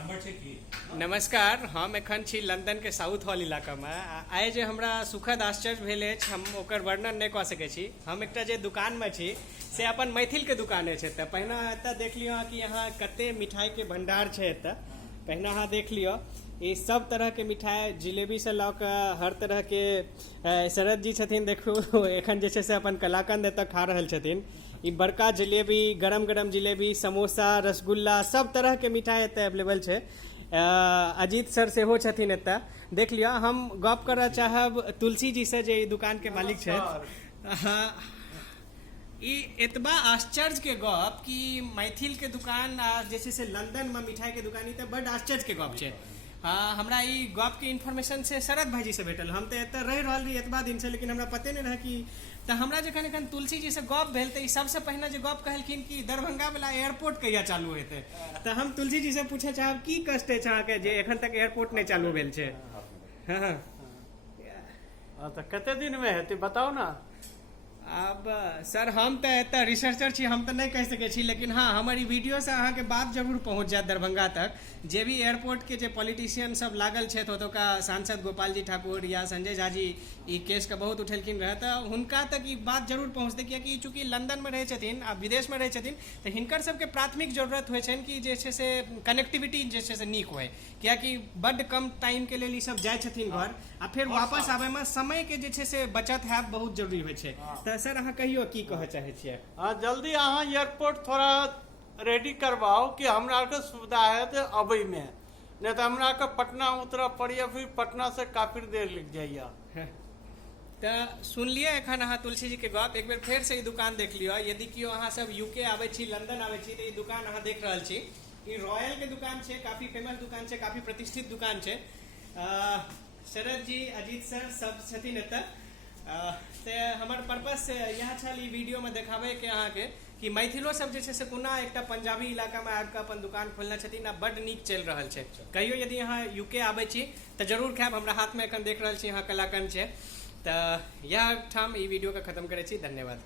नमस्कार, हम एखन छी लंदन के साउथ हॉल इलाका में। आइ जे हमरा सुखद आश्चर्य भेल अछि, हम ओकर वर्णन नहीं कऽ सकै छी। हम एकटा जे दुकान में छी से अपन मैथिल के दुकाने छै। तऽ पहिने एतऽ देख लियौ कि यहाँ कते मिठाई के भंडार छै। एतऽ पहिने अहाँ देख लियौ, ई सब तरह के मिठाई, जिलेबी से लऽ कऽ हर तरह के। शरद जी छथिन, देखू एखन जे छै से अपन कलाकंद एतऽ खा रहल छथिन। ई बड़का जिलेबी, गरम गरम जिलेबी, समोसा, रसगुल्ला, सब तरह के मिठाई एतऽ अवेलेबल छै। अजीत सर सेहो छथिन एतऽ, देख लिअ। हम गप करऽ चाहब तुलसी जी से, जे ई दुकान के मालिक छथि। ई एतबा आश्चर्य के गप कि मैथिल के दुकान जे छै से लंदन में मिठाई के दुकान, ई तऽ बड्ड आश्चर्य के गप छै। हमरा ई गप के इन्फॉर्मेशन से शरद भाईजी से भेटल। हम तऽ एतऽ रहि रहल रही एतबा दिन से, लेकिन हमरा पते नहीं रहे कि। तऽ हमरा जखन एखन तुलसी जी से गप भेल तऽ ई सबसे पहिने जे गप कहलखिन कि दरभंगा वाला एयरपोर्ट कहिया चालू हेतै। तऽ हम तुलसी जी से पूछे चाहब की कष्ट अछि अहाँके जे एखन तक एयरपोर्ट नहीं चालू भेल छै। तऽ कते दिन में हेतै बताओ ना। अब सर, हम तऽ एतऽ रिसर्चर छी, हम तऽ नहीं कह सकै छी। लेकिन हाँ, हमर ई वीडियो से अहाँके बात जरूर पहुँच जायत दरभंगा तक। जे भी एयरपोर्ट के जे पॉलिटिशियन सब लागल छथि, ओतुका सांसद गोपाल जी ठाकुर या संजय झा जी ई केस के बहुत उठेलखिन रहे, तऽ हुनका तक ई बात जरूर पहुँचतै। कियाकि चूंकि लंदन में रहै छथिन आ विदेश में रहै छथिन, तऽ हिनकर सबके प्राथमिक जरूरत होइ छनि कि जे छै से कनेक्टिविटी जे छै से नीक होय। कियाकि बड्ड कम टाइम के लेल ई सब जाइ छथिन घर, आ फिर वापस आबै में समय के जे छै से बचत हैब बहुत जरूरी होइ छै। तऽ सर, अहाँ कहियो की कहऽ चाहै छियै? हाँ, जल्दी अहाँ एयरपोर्ट थोड़ा रेडी करवाओ कि हमरा के सुविधा है तो अबै में, नहीं तो हमरा के पटना उतरऽ पड़िया, फिर पटना से काफी देर लग जाइए। तऽ सुनलिए एखन अहाँ तुलसी जी के गप। एक बेर फेर से ई दुकान देख लियो। यदि कियो अहाँ सब यूके आबै छी, लंदन आबै छी, तऽ ई दुकान अहाँ देख रहल छी। ई रॉयल के दुकान छै, काफी फेमस दुकान छै, काफी प्रतिष्ठित दुकान छै। शरद जी, अजीत सर सब छथिन एतऽ। ते हमर पर्पस यह छल ई वीडियो में देखाबे के अहाँके कि मैथिलो सब जे छै से कोना एकटा पंजाबी इलाका में आबि कऽ अपन दुकान खोलने छथिन आ बड्ड नीक चलि रहल छै। कहियो यदि अहाँ यूके आबै छी तऽ जरूर खायब। हमरा हाथ में एखन देख रहल छी अहाँ कलाकंद छै। तऽ इएह ठाम ई वीडियो के खत्म करै छी। धन्यवाद।